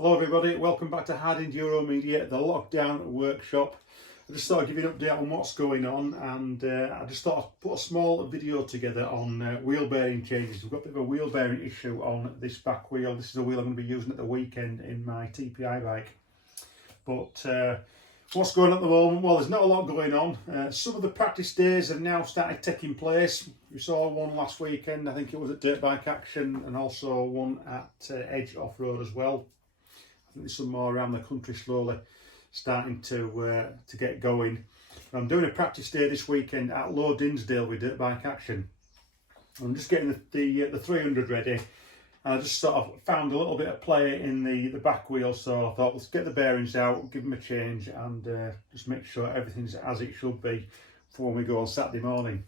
Hello everybody, welcome back to Hard Enduro Media, the lockdown workshop. I just thought I'd give you an update on what's going on, and I just thought I'd put a small video together on wheel bearing changes. We've got a bit of a wheel bearing issue on this back wheel. This is a wheel I'm going to be using at the weekend in my TPI bike. But what's going on at the moment? Well, there's not a lot going on. Some of the practice days have now started taking place. We saw one last weekend, I think it was at Dirt Bike Action, and also one at Edge Off-Road as well. I think there's some more around the country slowly starting to get going. I'm doing a practice day this weekend at Low Dinsdale with Dirt Bike Action. I'm just getting the 300 ready, and I just sort of found a little bit of play in the back wheel, so I thought let's get the bearings out, give them a change, and just make sure everything's as it should be for when we go on Saturday morning.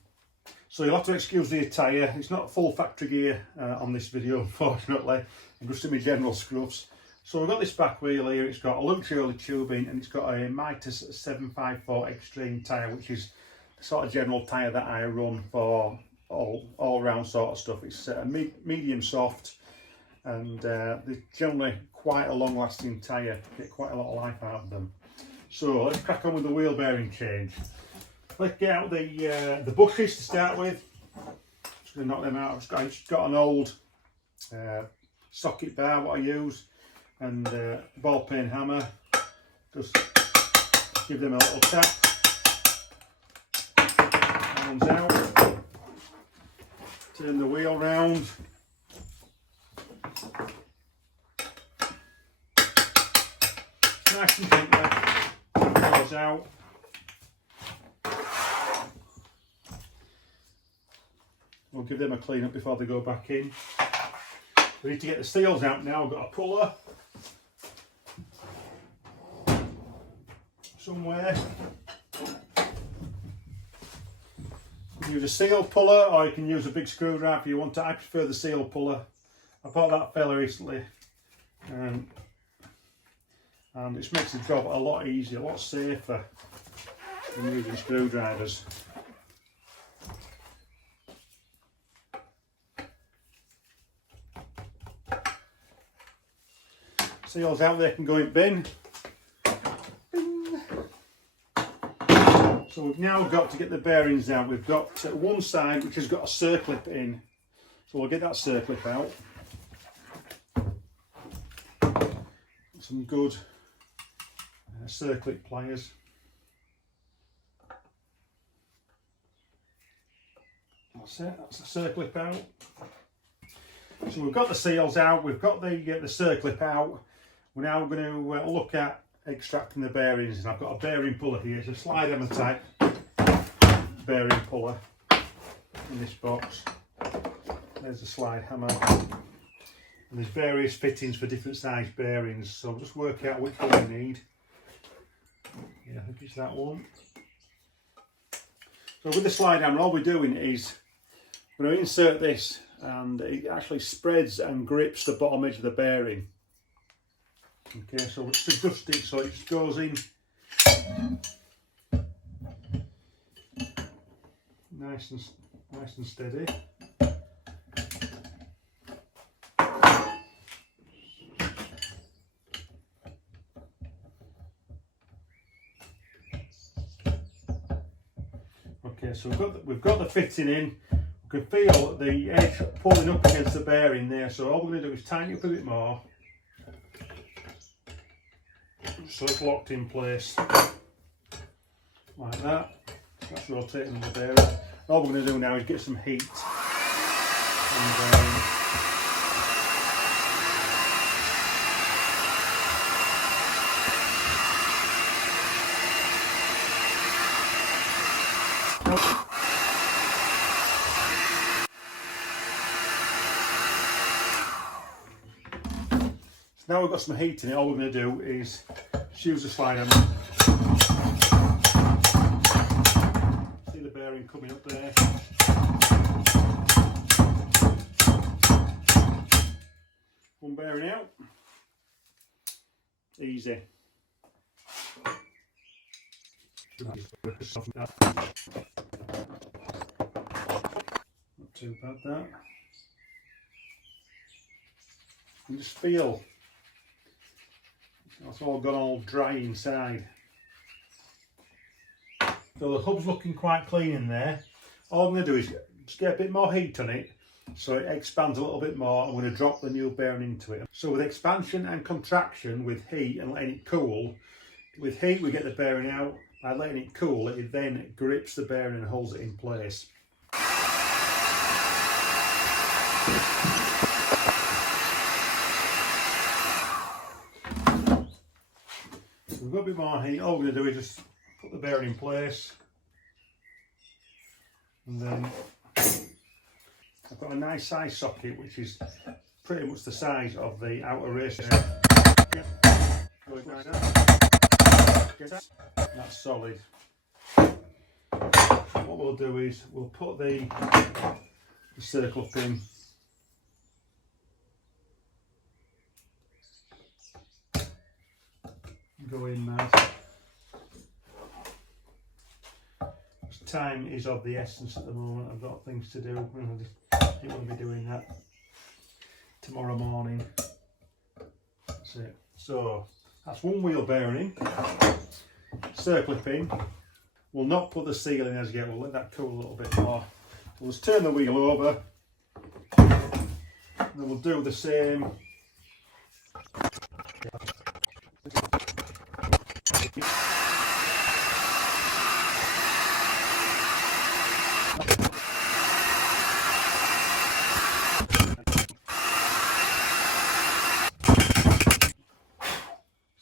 So you'll have to excuse the attire. It's not full factory gear on this video, unfortunately. I'm just in my general scruffs. So we've got this back wheel here. It's got a luxury tubing, and it's got a Mitas 754 Extreme tyre, which is the sort of general tyre that I run for all round sort of stuff. It's medium soft, and they're generally quite a long lasting tyre. Get quite a lot of life out of them. So let's crack on with the wheel bearing change. Let's get out the bushes to start with. Just going to knock them out. I've just got an old socket bar, what I use, and ball peen hammer. Just give them a little tap. That one's out. Turn the wheel round. Nice and gently. That goes out. We'll give them a clean up before they go back in. We need to get the seals out now. I've got a puller somewhere. You can use a seal puller, or you can use a big screwdriver if you want to. I prefer the seal puller. I bought that fairly recently, and it just makes the job a lot easier, a lot safer than using screwdrivers. Seals out, they can go in bin. So we've now got to get the bearings out. We've got one side which has got a circlip in, so we'll get that circlip out. Some good circlip pliers. That's it, that's the circlip out. So we've got the seals out, we've got the circlip out. We're now going to look at extracting the bearings, and I've got a bearing puller here. It's a slide hammer type bearing puller in this box. There's a slide hammer, and there's various fittings for different size bearings, so I'll just work out which one we need. Yeah, I think it's that one. So with the slide hammer, all we're doing is we're going to insert this, and it actually spreads and grips the bottom edge of the bearing. Okay, so let's adjust it so it just goes in nice and steady. Okay, so we've got the fitting in. We can feel the edge pulling up against the bearing there, so all we're going to do is tighten it up a bit more, so it's locked in place like that. That's rotating the bearing. All we're going to do now is get some heat, and now we've got some heat in it, all we're going to do is just use the slider. See the bearing coming up there. One bearing out. Easy. Not too bad that. And just feel it's all gone all dry inside. So the hub's looking quite clean in there. All I'm going to do is just get a bit more heat on it so it expands a little bit more. I'm going to drop the new bearing into it. So with expansion and contraction, with heat and letting it cool, with heat we get the bearing out. By letting it cool, it then grips the bearing and holds it in place. We've got a bit more heat. All we're going to do is just put the bearing in place, and then I've got a nice size socket which is pretty much the size of the outer racer. That's solid. What we'll do is we'll put the circle pin go in nice. Time is of the essence at the moment. I've got things to do. I don't want to be doing that tomorrow morning. That's it. So that's one wheel bearing. Circle pin. We'll not put the seal in as yet. We'll let that cool a little bit more. So we'll just turn the wheel over. And then we'll do the same.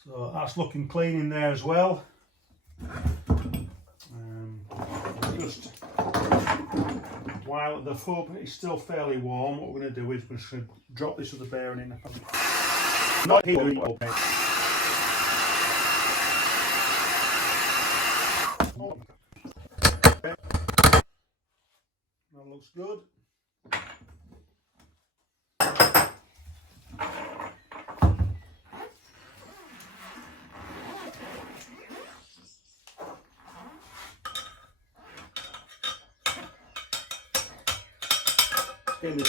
So that's looking clean in there as well. Just while the hub is still fairly warm, what we're going to do is we're just going to drop this other bearing in. Not here. That looks good. Getting the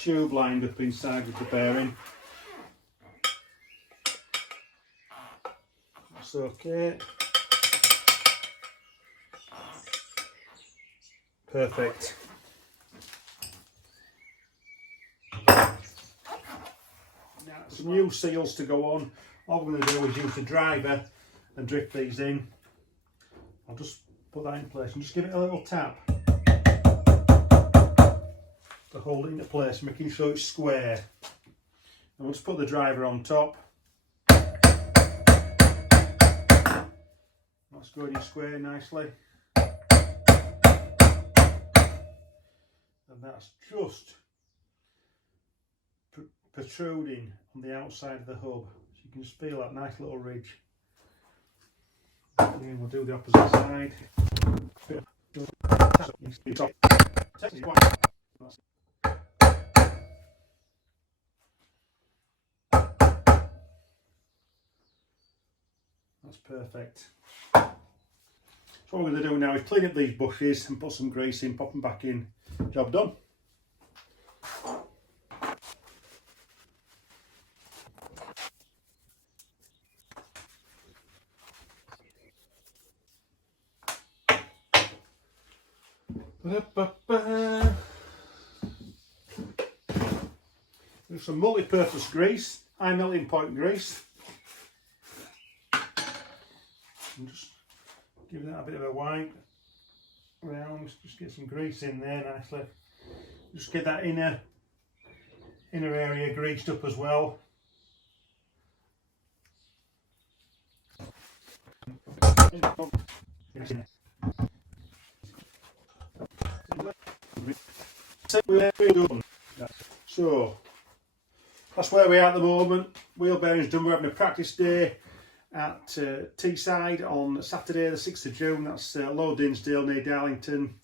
tube lined up inside with the bearing. That's okay. Perfect. Now some new seals to go on. All we're going to do is use the driver and drift these in. I'll just put that in place and just give it a little tap to hold it into place, making sure it's square. And we'll just put the driver on top. That's going in square nicely. And that's just protruding on the outside of the hub. So you can just feel that nice little ridge. And we'll do the opposite side. That's perfect. So what we're going to do now is clean up these bushes and put some grease in, pop them back in. Job done. There's some multi-purpose grease, high melting point grease. And just give that a bit of a wipe around, just get some grease in there nicely. Just get that inner area greased up as well. So that's where we are at the moment. Wheel bearings done. We're having a practice day at Teeside on Saturday the 6th of June. That's Low Dinsdale near Darlington.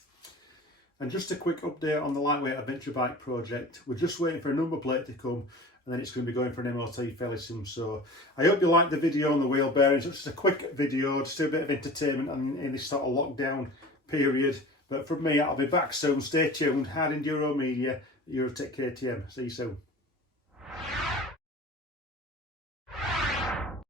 And just a quick update on the lightweight adventure bike project. We're just waiting for a number plate to come, and then it's going to be going for an MOT fairly soon. So I hope you liked the video on the wheel bearings. It's just a quick video, just a bit of entertainment in this sort of lockdown period. But from me, I'll be back soon. Stay tuned. Hard Enduro Media, Eurotech KTM. See you soon.